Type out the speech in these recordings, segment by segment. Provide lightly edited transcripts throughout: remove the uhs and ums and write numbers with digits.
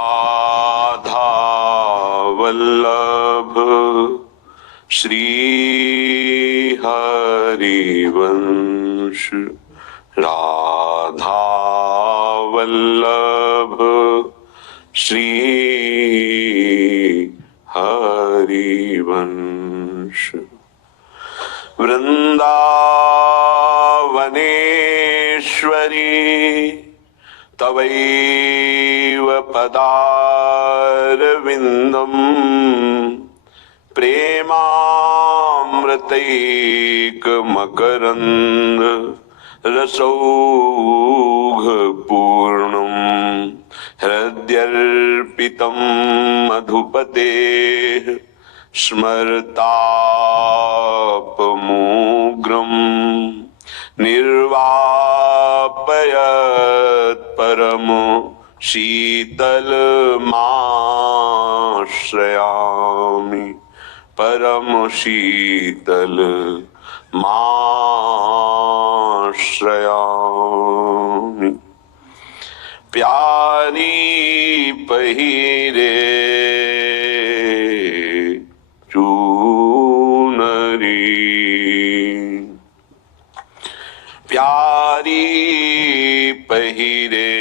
राधा वल्लभ श्री हरिवंश, राधा वल्लभ श्री हरिवंश। वृंदावनेश्वरी तवैव पदारविन्दम् प्रेमामृतैकमकरन्द रसौघपूर्णम् हृद्यर्पितं मधुपतेः स्मरतापमूग्रम् निर्वापयत् परम शीतलमाश्रयामि, परम शीतलमाश्रयामि। प्यारी पहिरे चूनरी, प्यारी पहिरे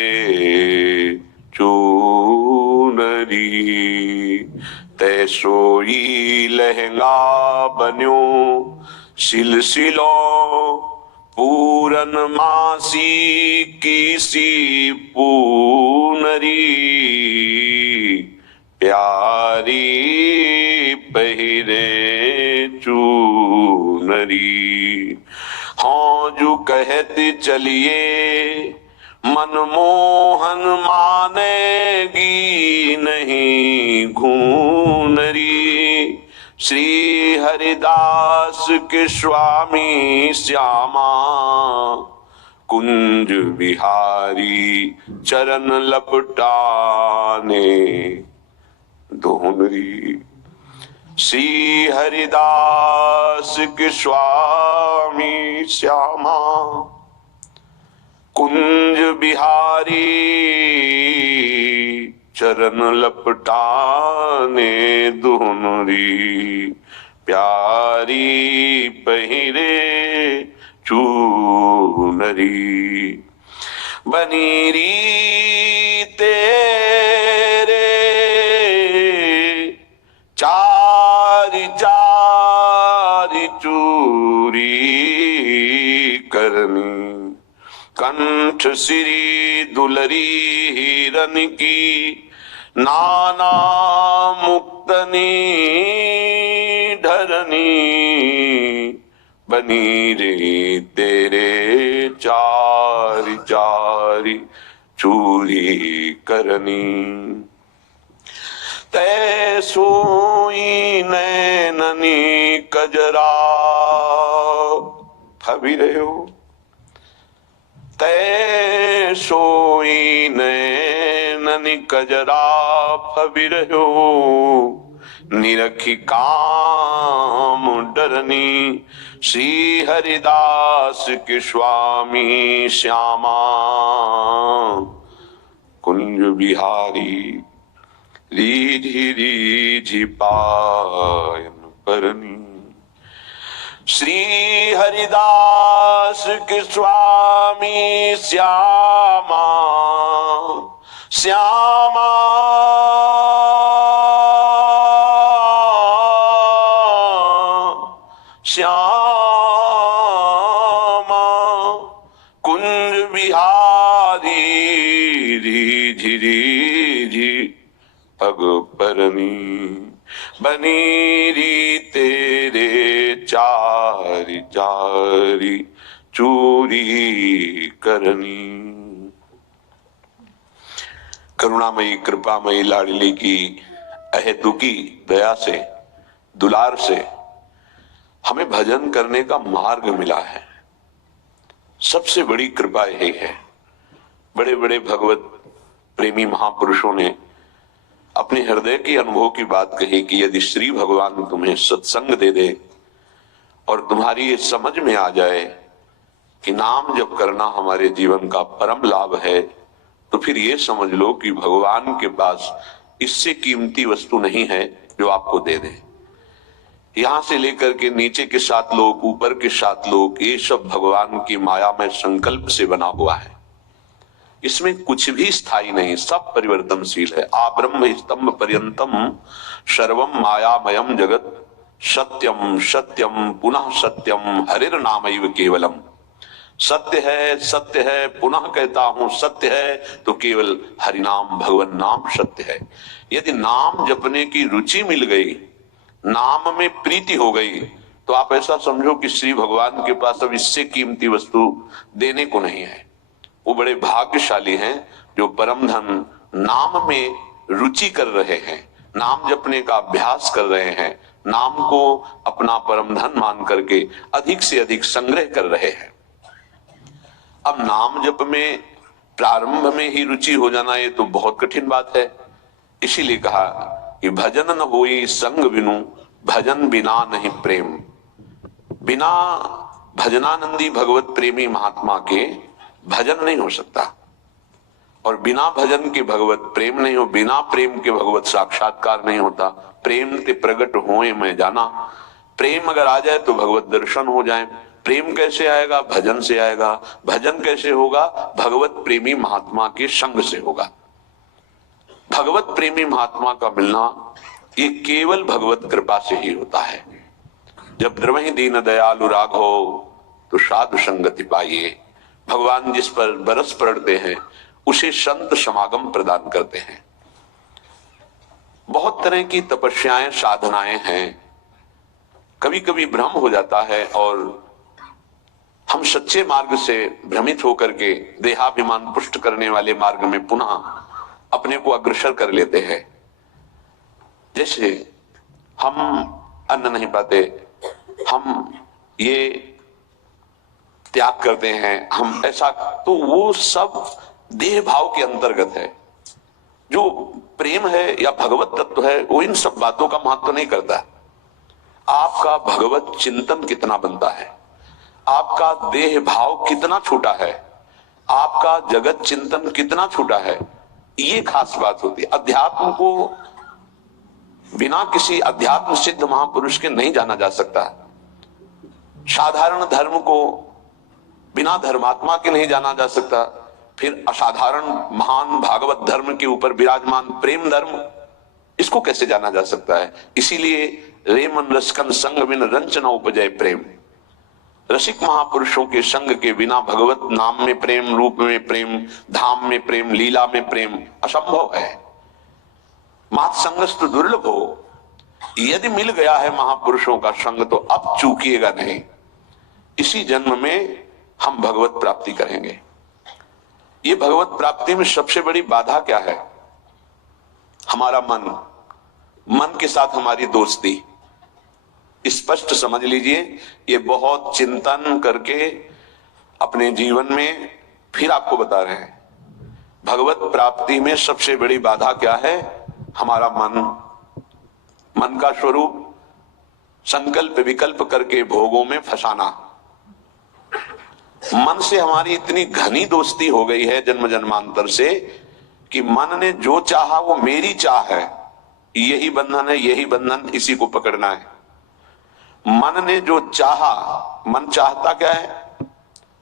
चूनरी, तैसोई लहंगा बन्यो सिलसिलो पूरन मासी की सी पूनरी। प्यारी पहिरे चूनरी, हाँ जो कहते चलिए मनमोहन मानेगी नहीं घूनरी। श्री हरिदास के स्वामी श्यामा कुंज बिहारी चरण लपटाने दोनरी। श्री हरिदास के स्वामी श्यामा कुंज बिहारी चरण लपटाने दोनरी। प्यारी पहिरे चूनरी, बनीरी तेरे चारी चारी चूरी करनी। कंठ सिरी दुलरी हिरन की नाना मुक्तनी धरनी। बनी रे तेरे चारी चारी चूरी करनी। तै सोई नैननी कजरा भाभी रहे हो। तै सोई नैननी कजरा भाभी रहे हो। निरखी काम डरनी श्री हरिदास के स्वामी श्यामा कुंज बिहारी। रीझी रीझी पायन परनी श्री हरिदास के स्वामी श्यामा श्यामा श्यामा कुंज बिहारी। रीझी रीझी पग परनी बनीरी तेरे चारी चारी चूरी करनी। करुणामयी कृपामयी लाडली की अहेतुकी दया से दुलार से हमें भजन करने का मार्ग मिला है। सबसे बड़ी कृपा यही है। बड़े बड़े भगवत प्रेमी महापुरुषों ने अपने हृदय के अनुभव की बात कही कि यदि श्री भगवान तुम्हें सत्संग दे दे और तुम्हारी ये समझ में आ जाए कि नाम जप करना हमारे जीवन का परम लाभ है, तो फिर ये समझ लो कि भगवान के पास इससे कीमती वस्तु नहीं है जो आपको दे दे। यहां से लेकर के नीचे के 7 लोक, ऊपर के 7 लोक, ये सब भगवान की माया में संकल्प से बना हुआ है। इसमें कुछ भी स्थायी नहीं, सब परिवर्तनशील है। आ ब्रह्म स्तंभ पर्यंतम सर्वम मायामयम जगत सत्यम सत्यम पुनः सत्यम हरिर नामैव केवलम। सत्य है, पुनः कहता हूं सत्य है, तो केवल हरिनाम भगवान नाम सत्य है। यदि नाम जपने की रुचि मिल गई, नाम में प्रीति हो गई, तो आप ऐसा समझो कि श्री भगवान के पास अब इससे कीमती वस्तु देने को नहीं है। वो बड़े भाग्यशाली हैं जो परम धन नाम में रुचि कर रहे हैं, नाम जपने का अभ्यास कर रहे हैं, नाम को अपना परम धन मान करके अधिक से अधिक संग्रह कर रहे हैं। अब नाम जप में प्रारंभ में ही रुचि हो जाना ये तो बहुत कठिन बात है। इसीलिए कहा कि भजन न होई संग बिनु, भजन बिना नहीं प्रेम। बिना भजनानंदी भगवत प्रेमी महात्मा के भजन नहीं हो सकता, और बिना भजन के भगवत प्रेम नहीं हो, बिना प्रेम के भगवत साक्षात्कार नहीं होता। प्रेम ते प्रगट होए मैं जाना, प्रेम अगर आ जाए तो भगवत दर्शन हो जाए। प्रेम कैसे आएगा? भजन से आएगा। भजन कैसे होगा? भगवत प्रेमी महात्मा के संग से होगा। भगवत प्रेमी महात्मा का मिलना ये केवल भगवत कृपा से ही होता है। जब द्रवहि दीन दयालु राघो तो साधु संगति पाइए। भगवान जिस पर बरस पड़ते हैं उसे संत समागम प्रदान करते हैं। बहुत तरह की तपस्याएं साधनाएं हैं। कभी कभी भ्रम हो जाता है और हम सच्चे मार्ग से भ्रमित होकर के देहाभिमान पुष्ट करने वाले मार्ग में पुनः अपने को अग्रसर कर लेते हैं। जैसे हम अन्न नहीं पाते, हम ये त्याग करते हैं, हम ऐसा, तो वो सब देह भाव के अंतर्गत है। जो प्रेम है या भगवत तत्व है वो इन सब बातों का महत्व नहीं करता। आपका भगवत चिंतन कितना बनता है, आपका देह भाव कितना छोटा है, आपका जगत चिंतन कितना छोटा है, ये खास बात होती है। अध्यात्म को बिना किसी अध्यात्म सिद्ध महापुरुष के नहीं जाना जा सकता। साधारण धर्म को बिना धर्मात्मा के नहीं जाना जा सकता। फिर असाधारण महान भागवत धर्म के ऊपर विराजमान प्रेम धर्म, इसको कैसे जाना जा सकता है? इसीलिए रेमन रसकन संग बिन रंच न उपजय प्रेम। रसिक महापुरुषों के संग के बिना भगवत नाम में प्रेम, रूप में प्रेम, धाम में प्रेम, लीला में प्रेम असंभव है। मात संगस्तु दुर्लभ हो। यदि मिल गया है महापुरुषों का संग तो अब चूकिएगा नहीं। इसी जन्म में हम भगवत प्राप्ति करेंगे। ये भगवत प्राप्ति में सबसे बड़ी बाधा क्या है? हमारा मन, मन के साथ हमारी दोस्ती। स्पष्ट समझ लीजिए, ये बहुत चिंतन करके अपने जीवन में फिर आपको बता रहे हैं। भगवत प्राप्ति में सबसे बड़ी बाधा क्या है? हमारा मन। मन का स्वरूप संकल्प विकल्प करके भोगों में फंसाना। मन से हमारी इतनी घनी दोस्ती हो गई है जन्म जन्मांतर से कि मन ने जो चाहा वो मेरी चाह है, यही बंधन है, यही बंधन, इसी को पकड़ना है। मन ने जो चाहा, मन चाहता क्या है?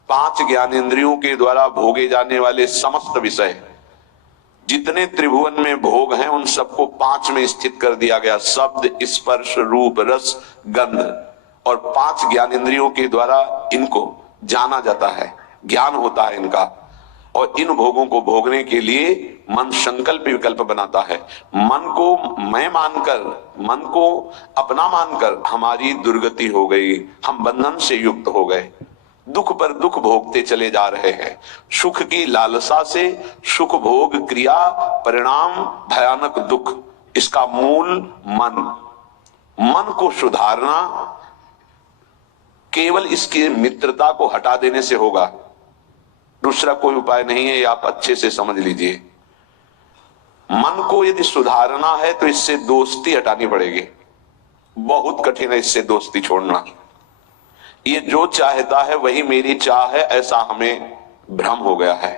5 ज्ञानेंद्रियों के द्वारा भोगे जाने वाले समस्त विषय, जितने त्रिभुवन में भोग हैं उन सबको 5 में स्थित कर दिया गया। शब्द, स्पर्श, रूप, रस, गंध, और 5 ज्ञानेंद्रियों के द्वारा इनको जाना जाता है, ज्ञान होता है इनका। और इन भोगों को भोगने के लिए मन संकल्प विकल्प बनाता है। मन को मैं मानकर, मन को अपना मानकर हमारी दुर्गति हो गई। हम बंधन से युक्त हो गए, दुख पर दुख भोगते चले जा रहे हैं। सुख की लालसा से सुख भोग क्रिया परिणाम भयानक दुख, इसका मूल मन। मन को सुधारना केवल इसकी मित्रता को हटा देने से होगा, दूसरा कोई उपाय नहीं है। ये आप अच्छे से समझ लीजिए। मन को यदि सुधारना है तो इससे दोस्ती हटानी पड़ेगी। बहुत कठिन है इससे दोस्ती छोड़ना। ये जो चाहता है वही मेरी चाह है, ऐसा हमें भ्रम हो गया है।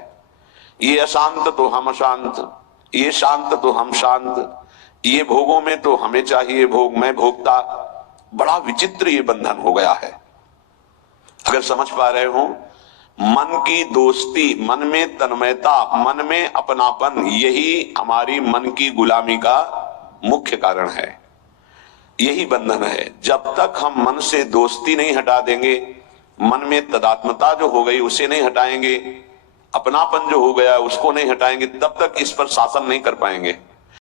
ये अशांत तो हम अशांत, ये शांत तो हम शांत, ये भोगों में तो हमें चाहिए भोग, मैं भोगता। बड़ा विचित्र ये बंधन हो गया है। अगर समझ पा रहे हो, मन की दोस्ती, मन में तन्मयता, मन में अपनापन, यही हमारी मन की गुलामी का मुख्य कारण है। यही बंधन है। जब तक हम मन से दोस्ती नहीं हटा देंगे, मन में तदात्मता जो हो गई उसे नहीं हटाएंगे, अपनापन जो हो गया उसको नहीं हटाएंगे, तब तक इस पर शासन नहीं कर पाएंगे।